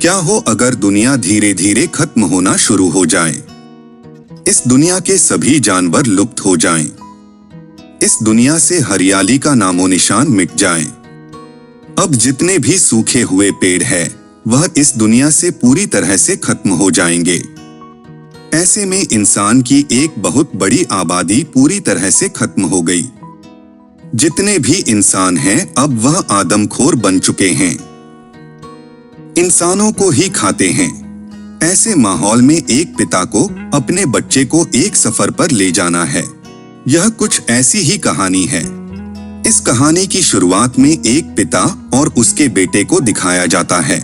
क्या हो अगर दुनिया धीरे धीरे खत्म होना शुरू हो जाए? इस दुनिया के सभी जानवर लुप्त हो जाएं। इस दुनिया से हरियाली का नामो निशान मिट जाए। अब जितने भी सूखे हुए पेड़ हैं, वह इस दुनिया से पूरी तरह से खत्म हो जाएंगे। ऐसे में इंसान की एक बहुत बड़ी आबादी पूरी तरह से खत्म हो गई। जितने भी इंसान हैं, अब वह आदमखोर बन चुके हैं, इंसानों को ही खाते हैं। ऐसे माहौल में एक पिता को अपने बच्चे को एक सफर पर ले जाना है। यह कुछ ऐसी ही कहानी है। इस कहानी की शुरुआत में एक पिता और उसके बेटे को दिखाया जाता है,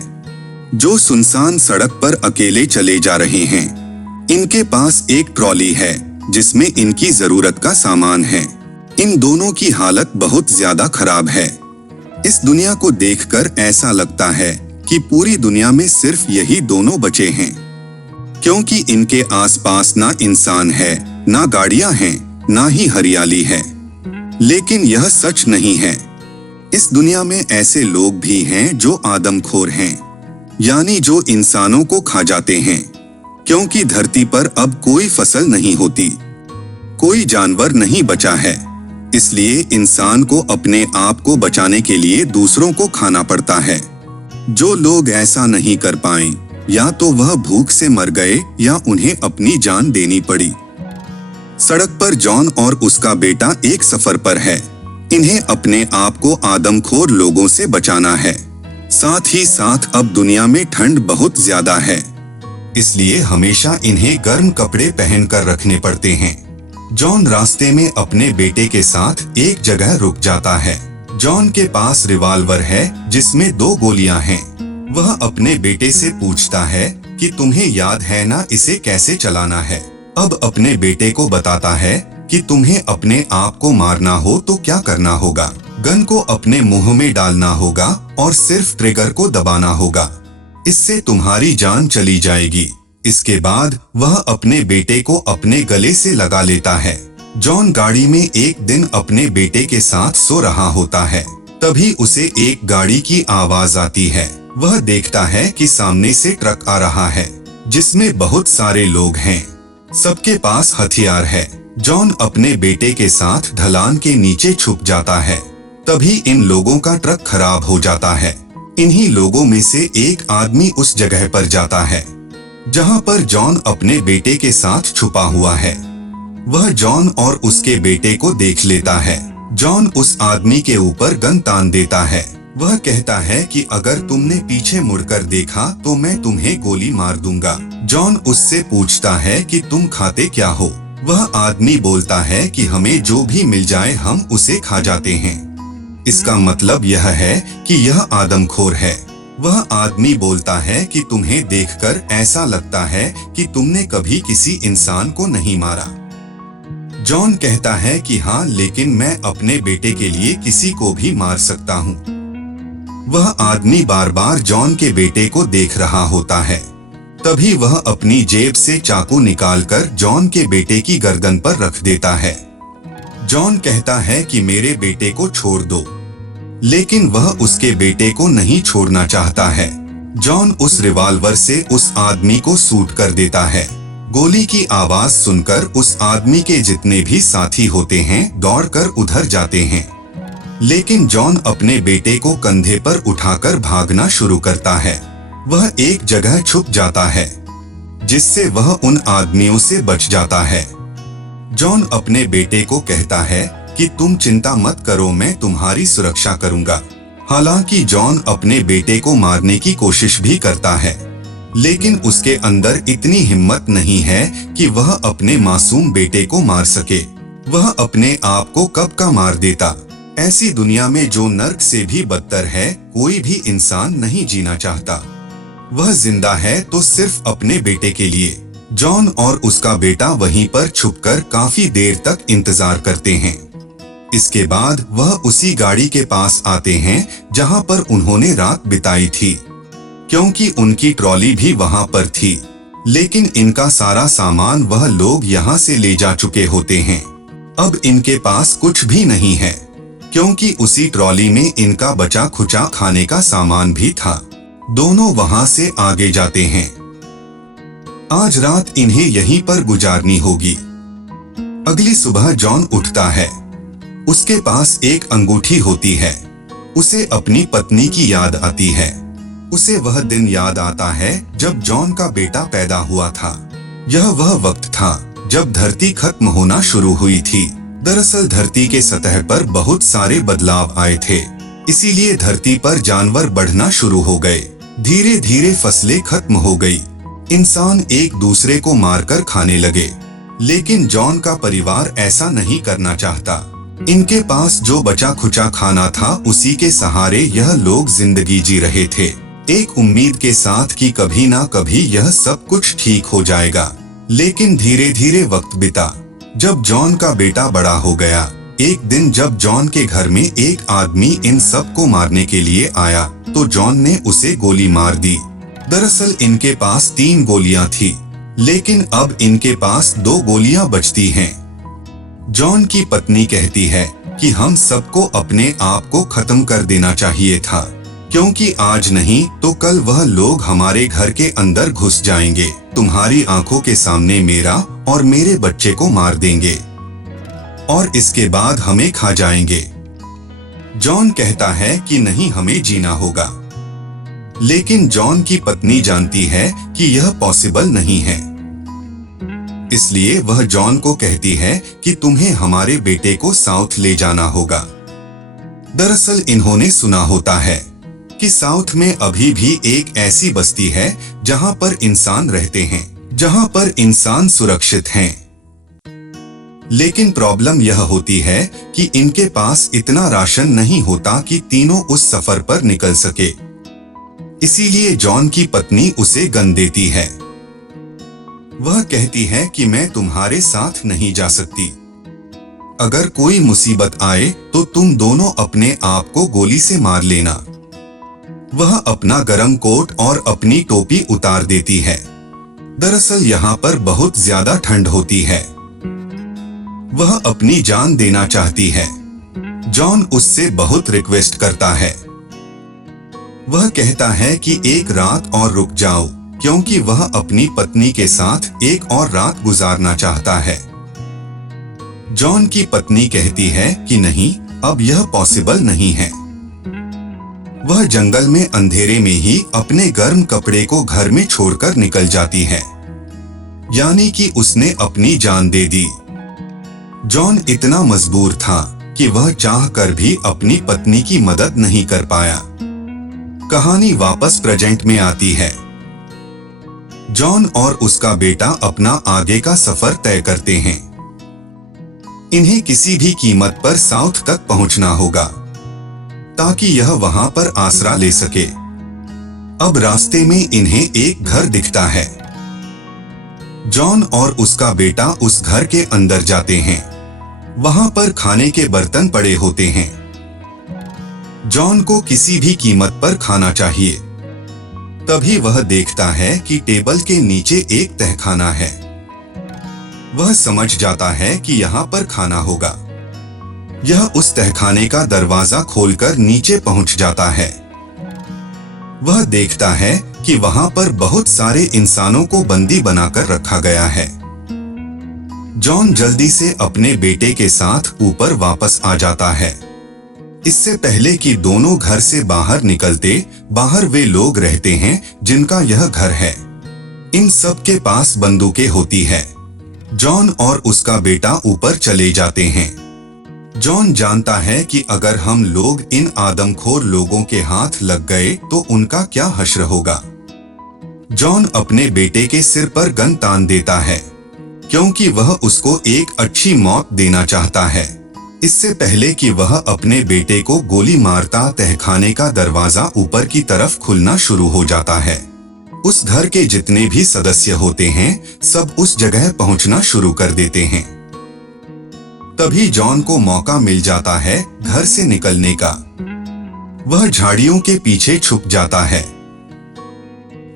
जो सुनसान सड़क पर अकेले चले जा रहे हैं। इनके पास एक ट्रॉली है जिसमें इनकी जरूरत का सामान है। इन दोनों की हालत बहुत ज्यादा खराब है। इस दुनिया को देखकर ऐसा लगता है कि पूरी दुनिया में सिर्फ यही दोनों बचे हैं, क्योंकि इनके आसपास ना इंसान है, ना गाड़ियां हैं, ना ही हरियाली है। लेकिन यह सच नहीं है। इस दुनिया में ऐसे लोग भी हैं जो आदमखोर हैं, यानी जो इंसानों को खा जाते हैं। क्योंकि धरती पर अब कोई फसल नहीं होती, कोई जानवर नहीं बचा है, इसलिए इंसान को अपने आप को बचाने के लिए दूसरों को खाना पड़ता है। जो लोग ऐसा नहीं कर पाए, या तो वह भूख से मर गए या उन्हें अपनी जान देनी पड़ी। सड़क पर जॉन और उसका बेटा एक सफर पर है। इन्हें अपने आप को आदमखोर लोगों से बचाना है। साथ ही साथ अब दुनिया में ठंड बहुत ज्यादा है, इसलिए हमेशा इन्हें गर्म कपड़े पहनकर रखने पड़ते हैं। जॉन रास्ते में अपने बेटे के साथ एक जगह रुक जाता है। जॉन के पास रिवॉल्वर है जिसमें 2 गोलियां हैं। वह अपने बेटे से पूछता है कि तुम्हें याद है ना इसे कैसे चलाना है। अब अपने बेटे को बताता है कि तुम्हें अपने आप को मारना हो तो क्या करना होगा। गन को अपने मुंह में डालना होगा और सिर्फ ट्रिगर को दबाना होगा। इससे तुम्हारी जान चली जाएगी। इसके बाद वह अपने बेटे को अपने गले से लगा लेता है। जॉन गाड़ी में एक दिन अपने बेटे के साथ सो रहा होता है। तभी उसे एक गाड़ी की आवाज आती है। वह देखता है कि सामने से ट्रक आ रहा है जिसमें बहुत सारे लोग हैं। सबके पास हथियार है। जॉन अपने बेटे के साथ ढलान के नीचे छुप जाता है। तभी इन लोगों का ट्रक खराब हो जाता है। इन्हीं लोगों में से एक आदमी उस जगह पर जाता है जहां पर जॉन अपने बेटे के साथ छुपा हुआ है। वह जॉन और उसके बेटे को देख लेता है। जॉन उस आदमी के ऊपर गन तान देता है। वह कहता है कि अगर तुमने पीछे मुड़कर देखा तो मैं तुम्हें गोली मार दूंगा। जॉन उससे पूछता है कि तुम खाते क्या हो। वह आदमी बोलता है कि हमें जो भी मिल जाए हम उसे खा जाते हैं। इसका मतलब यह है कि यह आदमखोर है। वह आदमी बोलता है कि तुम्हें देखकर ऐसा लगता है कि तुमने कभी किसी इंसान को नहीं मारा। जॉन कहता है कि हाँ, लेकिन मैं अपने बेटे के लिए किसी को भी मार सकता हूँ। वह आदमी बार बार जॉन के बेटे को देख रहा होता है। तभी वह अपनी जेब से चाकू निकालकर जॉन के बेटे की गर्दन पर रख देता है। जॉन कहता है कि मेरे बेटे को छोड़ दो, लेकिन वह उसके बेटे को नहीं छोड़ना चाहता है। जॉन उस रिवॉल्वर से उस आदमी को शूट कर देता है। गोली की आवाज सुनकर उस आदमी के जितने भी साथी होते हैं दौड़कर उधर जाते हैं, लेकिन जॉन अपने बेटे को कंधे पर उठाकर भागना शुरू करता है। वह एक जगह छुप जाता है जिससे वह उन आदमियों से बच जाता है। जॉन अपने बेटे को कहता है कि तुम चिंता मत करो, मैं तुम्हारी सुरक्षा करूंगा। हालांकि जॉन अपने बेटे को मारने की कोशिश भी करता है, लेकिन उसके अंदर इतनी हिम्मत नहीं है कि वह अपने मासूम बेटे को मार सके। वह अपने आप को कब का मार देता। ऐसी दुनिया में जो नर्क से भी बदतर है, कोई भी इंसान नहीं जीना चाहता। वह जिंदा है तो सिर्फ अपने बेटे के लिए। जॉन और उसका बेटा वहीं पर छुपकर काफी देर तक इंतजार करते हैं। इसके बाद वह उसी गाड़ी के पास आते हैं जहां पर उन्होंने रात बिताई थी, क्योंकि उनकी ट्रॉली भी वहां पर थी। लेकिन इनका सारा सामान वह लोग यहां से ले जा चुके होते हैं। अब इनके पास कुछ भी नहीं है, क्योंकि उसी ट्रॉली में इनका बचा खुचा खाने का सामान भी था। दोनों वहां से आगे जाते हैं। आज रात इन्हें यहीं पर गुजारनी होगी। अगली सुबह जॉन उठता है। उसके पास एक अंगूठी होती है। उसे अपनी पत्नी की याद आती है। उसे वह दिन याद आता है जब जॉन का बेटा पैदा हुआ था। यह वह वक्त था जब धरती खत्म होना शुरू हुई थी। दरअसल धरती के सतह पर बहुत सारे बदलाव आए थे, इसीलिए धरती पर जानवर बढ़ना शुरू हो गए। धीरे धीरे फसलें खत्म हो गई। इंसान एक दूसरे को मारकर खाने लगे। लेकिन जॉन का परिवार ऐसा नहीं करना चाहता। इनके पास जो बचा खुचा खाना था उसी के सहारे यह लोग जिंदगी जी रहे थे, एक उम्मीद के साथ कि कभी ना कभी यह सब कुछ ठीक हो जाएगा। लेकिन धीरे धीरे वक्त बीता। जब जॉन का बेटा बड़ा हो गया, एक दिन जब जॉन के घर में एक आदमी इन सब को मारने के लिए आया तो जॉन ने उसे गोली मार दी। दरअसल इनके पास 3 गोलियां थी, लेकिन अब इनके पास 2 गोलियां बचती हैं। जॉन की पत्नी कहती है कि हम सबको अपने आप को खत्म कर देना चाहिए था, क्योंकि आज नहीं तो कल वह लोग हमारे घर के अंदर घुस जाएंगे, तुम्हारी आंखों के सामने मेरा और मेरे बच्चे को मार देंगे और इसके बाद हमें खा जाएंगे। जॉन कहता है कि नहीं, हमें जीना होगा। लेकिन जॉन की पत्नी जानती है कि यह पॉसिबल नहीं है, इसलिए वह जॉन को कहती है कि तुम्हें हमारे बेटे को साउथ ले जाना होगा। दरअसल इन्होंने सुना होता है कि साउथ में अभी भी एक ऐसी बस्ती है जहां पर इंसान रहते हैं, जहां पर इंसान सुरक्षित हैं। लेकिन प्रॉब्लम यह होती है कि इनके पास इतना राशन नहीं होता कि तीनों उस सफर पर निकल सके। इसीलिए जॉन की पत्नी उसे गन देती है। वह कहती है कि मैं तुम्हारे साथ नहीं जा सकती। अगर कोई मुसीबत आए तो तुम दोनों अपने आप को गोली से मार लेना। वह अपना गरम कोट और अपनी टोपी उतार देती है। दरअसल यहाँ पर बहुत ज्यादा ठंड होती है। वह अपनी जान देना चाहती है। जॉन उससे बहुत रिक्वेस्ट करता है। वह कहता है कि एक रात और रुक जाओ, क्योंकि वह अपनी पत्नी के साथ एक और रात गुजारना चाहता है। जॉन की पत्नी कहती है कि नहीं, अब यह पॉसिबल नहीं है। वह जंगल में अंधेरे में ही अपने गर्म कपड़े को घर में छोड़कर निकल जाती है, यानी कि उसने अपनी जान दे दी। जॉन इतना मजबूर था कि वह चाहकर भी अपनी पत्नी की मदद नहीं कर पाया। कहानी वापस प्रेजेंट में आती है। जॉन और उसका बेटा अपना आगे का सफर तय करते हैं। इन्हें किसी भी कीमत पर साउथ तक पहुंचना होगा ताकि यह वहां पर आसरा ले सके। अब रास्ते में इन्हें एक घर दिखता है। जॉन और उसका बेटा उस घर के अंदर जाते हैं। वहां पर खाने के बर्तन पड़े होते हैं। जॉन को किसी भी कीमत पर खाना चाहिए। तभी वह देखता है कि टेबल के नीचे एक तहखाना है। वह समझ जाता है कि यहाँ पर खाना होगा। यह उस तहखाने का दरवाजा खोलकर नीचे पहुंच जाता है। वह देखता है कि वहां पर बहुत सारे इंसानों को बंदी बनाकर रखा गया है। जॉन जल्दी से अपने बेटे के साथ ऊपर वापस आ जाता है। इससे पहले कि दोनों घर से बाहर निकलते, बाहर वे लोग रहते हैं जिनका यह घर है। इन सब के पास बंदूकें होती है। जॉन और उसका बेटा ऊपर चले जाते हैं। जॉन जानता है कि अगर हम लोग इन आदमखोर लोगों के हाथ लग गए तो उनका क्या हश्र होगा। जॉन अपने बेटे के सिर पर गन तान देता है, क्योंकि वह उसको एक अच्छी मौत देना चाहता है। इससे पहले कि वह अपने बेटे को गोली मारता, तहखाने का दरवाजा ऊपर की तरफ खुलना शुरू हो जाता है। उस घर के जितने भी सदस्य होते हैं सब उस जगह पहुंचना शुरू कर देते हैं। तभी जॉन को मौका मिल जाता है घर से निकलने का। वह झाड़ियों के पीछे छुप जाता है।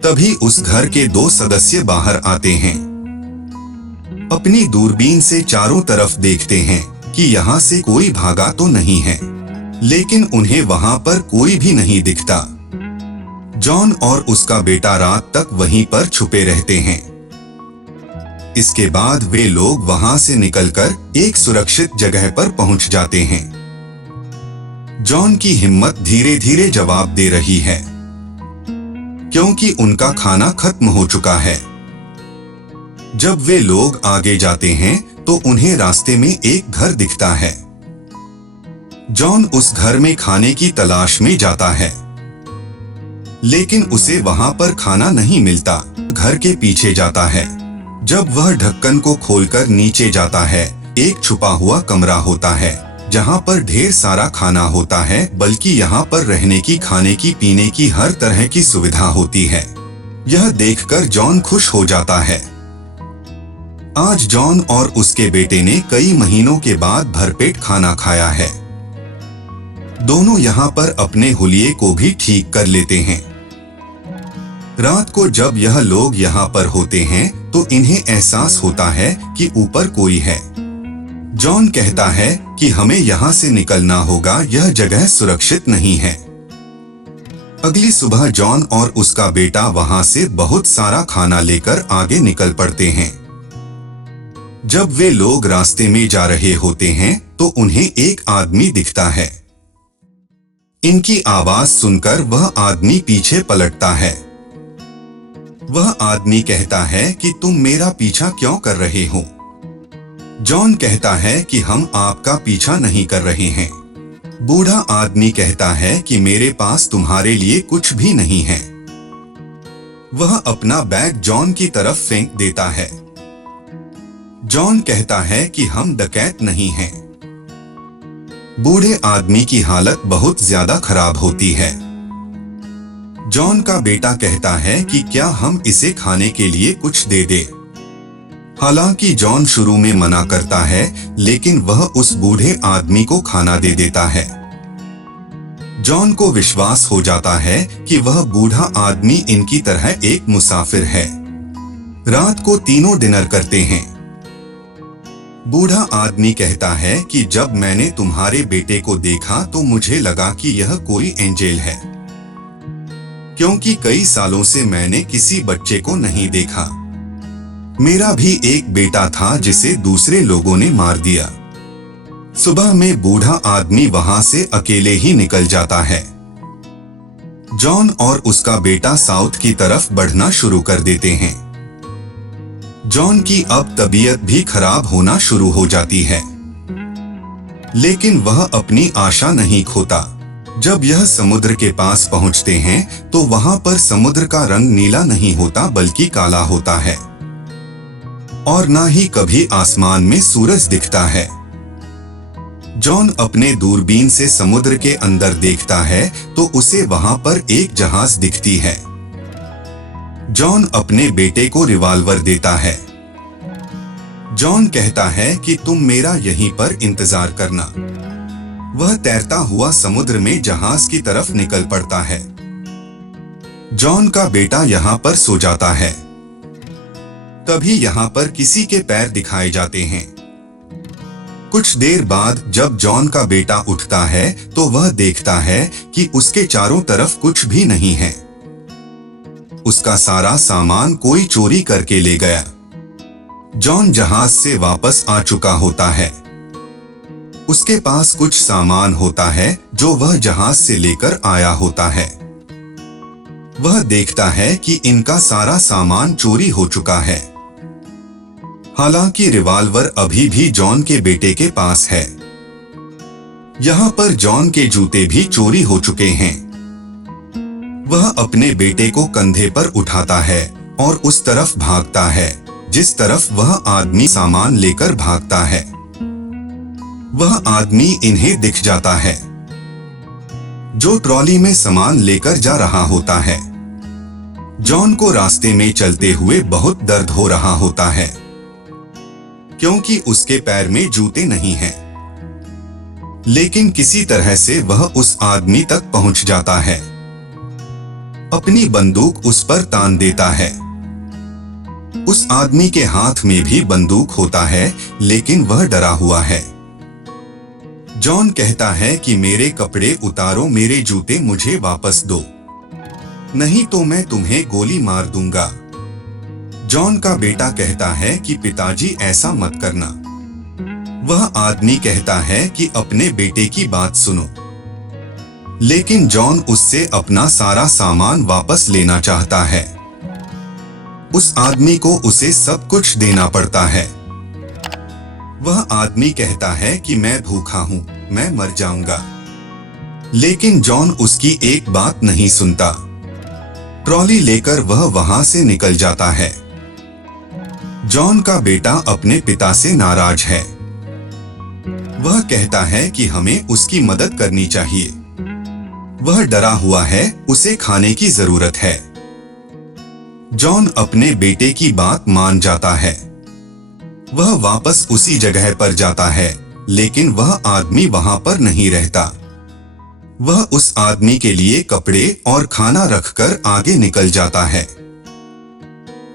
तभी उस घर के 2 सदस्य बाहर आते हैं। अपनी दूरबीन से चारों तरफ देखते हैं कि यहाँ से कोई भागा तो नहीं है, लेकिन उन्हें वहां पर कोई भी नहीं दिखता। जॉन और उसका बेटा रात तक वहीं पर छुपे रहते हैं। इसके बाद वे लोग वहां से निकलकर एक सुरक्षित जगह पर पहुंच जाते हैं। जॉन की हिम्मत धीरे धीरे जवाब दे रही है, क्योंकि उनका खाना खत्म हो चुका है। जब वे लोग आगे जाते हैं तो उन्हें रास्ते में एक घर दिखता है। जॉन उस घर में खाने की तलाश में जाता है, लेकिन उसे वहां पर खाना नहीं मिलता। घर के पीछे जाता है। जब वह ढक्कन को खोलकर नीचे जाता है, एक छुपा हुआ कमरा होता है जहां पर ढेर सारा खाना होता है, बल्कि यहाँ पर रहने की, खाने की, पीने की हर तरह की सुविधा होती है। यह देखकर जॉन खुश हो जाता है। आज जॉन और उसके बेटे ने कई महीनों के बाद भरपेट खाना खाया है। दोनों यहाँ पर अपने हुलिये को भी ठीक कर लेते हैं। रात को जब यह लोग यहाँ पर होते हैं तो इन्हें एहसास होता है कि ऊपर कोई है। जॉन कहता है कि हमें यहाँ से निकलना होगा, यह जगह सुरक्षित नहीं है। अगली सुबह जॉन और उसका बेटा वहां से बहुत सारा खाना लेकर आगे निकल पड़ते हैं। जब वे लोग रास्ते में जा रहे होते हैं तो उन्हें एक आदमी दिखता है। इनकी आवाज सुनकर वह आदमी पीछे पलटता है। वह आदमी कहता है कि तुम मेरा पीछा क्यों कर रहे हो? जॉन कहता है कि हम आपका पीछा नहीं कर रहे हैं। बूढ़ा आदमी कहता है कि मेरे पास तुम्हारे लिए कुछ भी नहीं है। वह अपना बैग जॉन की तरफ फेंक देता है। जॉन कहता है कि हम डकैत नहीं हैं। बूढ़े आदमी की हालत बहुत ज्यादा खराब होती है। जॉन का बेटा कहता है कि क्या हम इसे खाने के लिए कुछ दे दे। हालांकि जॉन शुरू में मना करता है, लेकिन वह उस बूढ़े आदमी को खाना दे देता है। जॉन को विश्वास हो जाता है कि वह बूढ़ा आदमी इनकी तरह एक मुसाफिर है। रात को तीनों डिनर करते हैं। बूढ़ा आदमी कहता है कि जब मैंने तुम्हारे बेटे को देखा तो मुझे लगा कि यह कोई एंजेल है, क्योंकि कई सालों से मैंने किसी बच्चे को नहीं देखा। मेरा भी एक बेटा था जिसे दूसरे लोगों ने मार दिया। सुबह में बूढ़ा आदमी वहां से अकेले ही निकल जाता है। जॉन और उसका बेटा साउथ की तरफ बढ़ना शुरू कर देते हैं। जॉन की अब तबीयत भी खराब होना शुरू हो जाती है, लेकिन वह अपनी आशा नहीं खोता। जब यह समुद्र के पास पहुंचते हैं तो वहां पर समुद्र का रंग नीला नहीं होता बल्कि काला होता है, और ना ही कभी आसमान में सूरज दिखता है। जॉन अपने दूरबीन से समुद्र के अंदर देखता है तो उसे वहां पर एक जहाज दिखती है। जॉन अपने बेटे को रिवॉल्वर देता है। जॉन कहता है कि तुम मेरा यहीं पर इंतजार करना। वह तैरता हुआ समुद्र में जहाज की तरफ निकल पड़ता है। जॉन का बेटा यहाँ पर सो जाता है। तभी यहाँ पर किसी के पैर दिखाए जाते हैं। कुछ देर बाद जब जॉन का बेटा उठता है तो वह देखता है कि उसके चारों तरफ कुछ भी नहीं है। उसका सारा सामान कोई चोरी करके ले गया। जॉन जहाज से वापस आ चुका होता है। उसके पास कुछ सामान होता है जो वह जहाज से लेकर आया होता है। वह देखता है कि इनका सारा सामान चोरी हो चुका है। हालांकि रिवॉल्वर अभी भी जॉन के बेटे के पास है। यहाँ पर जॉन के जूते भी चोरी हो चुके हैं। वह अपने बेटे को कंधे पर उठाता है और उस तरफ भागता है जिस तरफ वह आदमी सामान लेकर भागता है। वह आदमी इन्हें दिख जाता है जो ट्रॉली में सामान लेकर जा रहा होता है। जॉन को रास्ते में चलते हुए बहुत दर्द हो रहा होता है, क्योंकि उसके पैर में जूते नहीं हैं। लेकिन किसी तरह से वह उस आदमी तक पहुंच जाता है। अपनी बंदूक उस पर तान देता है। उस आदमी के हाथ में भी बंदूक होता है, लेकिन वह डरा हुआ है। जॉन कहता है कि मेरे कपड़े उतारो, मेरे जूते मुझे वापस दो। नहीं तो मैं तुम्हें गोली मार दूंगा। जॉन का बेटा कहता है कि पिताजी ऐसा मत करना। वह आदमी कहता है कि अपने बेटे की बात सुनो। लेकिन जॉन उससे अपना सारा सामान वापस लेना चाहता है। उस आदमी को उसे सब कुछ देना पड़ता है। वह आदमी कहता है कि मैं भूखा हूँ, मैं मर जाऊंगा। लेकिन जॉन उसकी एक बात नहीं सुनता। ट्रॉली लेकर वह वहां से निकल जाता है। जॉन का बेटा अपने पिता से नाराज है। वह कहता है कि हमें उसकी मदद करनी चाहिए। वह डरा हुआ है, उसे खाने की जरूरत है। जॉन अपने बेटे की बात मान जाता है। वह वापस उसी जगह पर जाता है, लेकिन वह आदमी वहां पर नहीं रहता। वह उस आदमी के लिए कपड़े और खाना रखकर आगे निकल जाता है।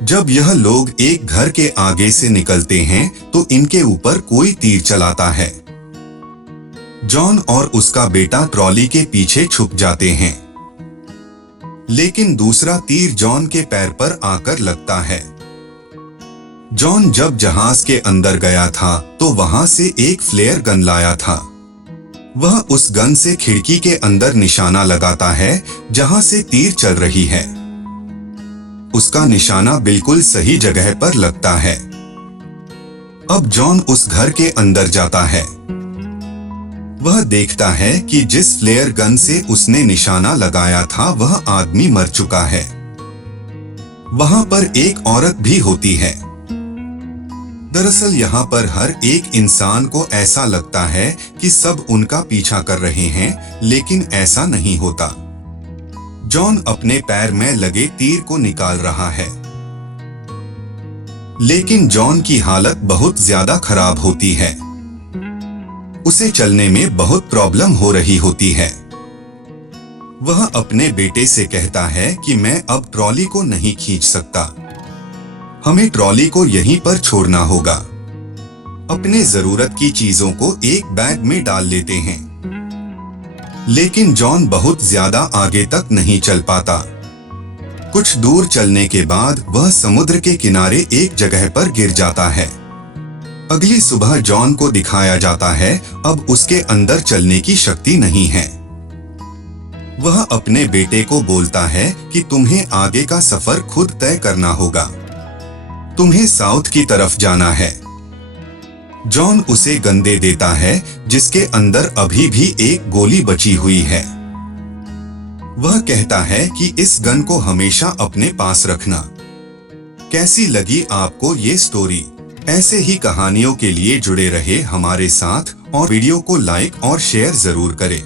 जब यह लोग एक घर के आगे से निकलते हैं तो इनके ऊपर कोई तीर चलाता है। जॉन और उसका बेटा ट्रॉली के पीछे छुप जाते हैं। लेकिन दूसरा तीर जॉन के पैर पर आकर लगता है। जॉन जब जहाज के अंदर गया था तो वहां से एक फ्लेयर गन लाया था। वह उस गन से खिड़की के अंदर निशाना लगाता है जहां से तीर चल रही है। उसका निशाना बिल्कुल सही जगह पर लगता है। अब जॉन उस घर के अंदर जाता है। वह देखता है कि जिस फ्लेयर गन से उसने निशाना लगाया था वह आदमी मर चुका है। वहां पर एक औरत भी होती है। दरअसल यहाँ पर हर एक इंसान को ऐसा लगता है कि सब उनका पीछा कर रहे हैं, लेकिन ऐसा नहीं होता। जॉन अपने पैर में लगे तीर को निकाल रहा है। लेकिन जॉन की हालत बहुत ज्यादा खराब होती है। उसे चलने में बहुत प्रॉब्लम हो रही होती है। वह अपने बेटे से कहता है कि मैं अब ट्रॉली को नहीं खींच सकता। हमें ट्रॉली को यहीं पर छोड़ना होगा। अपने जरूरत की चीजों को एक बैग में डाल लेते हैं। लेकिन जॉन बहुत ज्यादा आगे तक नहीं चल पाता। कुछ दूर चलने के बाद वह समुद्र के किनारे एक जगह पर गिर जाता है। अगली सुबह जॉन को दिखाया जाता है अब उसके अंदर चलने की शक्ति नहीं है। वह अपने बेटे को बोलता है कि तुम्हें आगे का सफर खुद तय करना होगा। तुम्हें साउथ की तरफ जाना है। जॉन उसे गन दे देता है जिसके अंदर अभी भी एक गोली बची हुई है। वह कहता है कि इस गन को हमेशा अपने पास रखना। कैसी लगी आपको ये स्टोरी? ऐसे ही कहानियों के लिए जुड़े रहे हमारे साथ और वीडियो को लाइक और शेयर जरूर करें।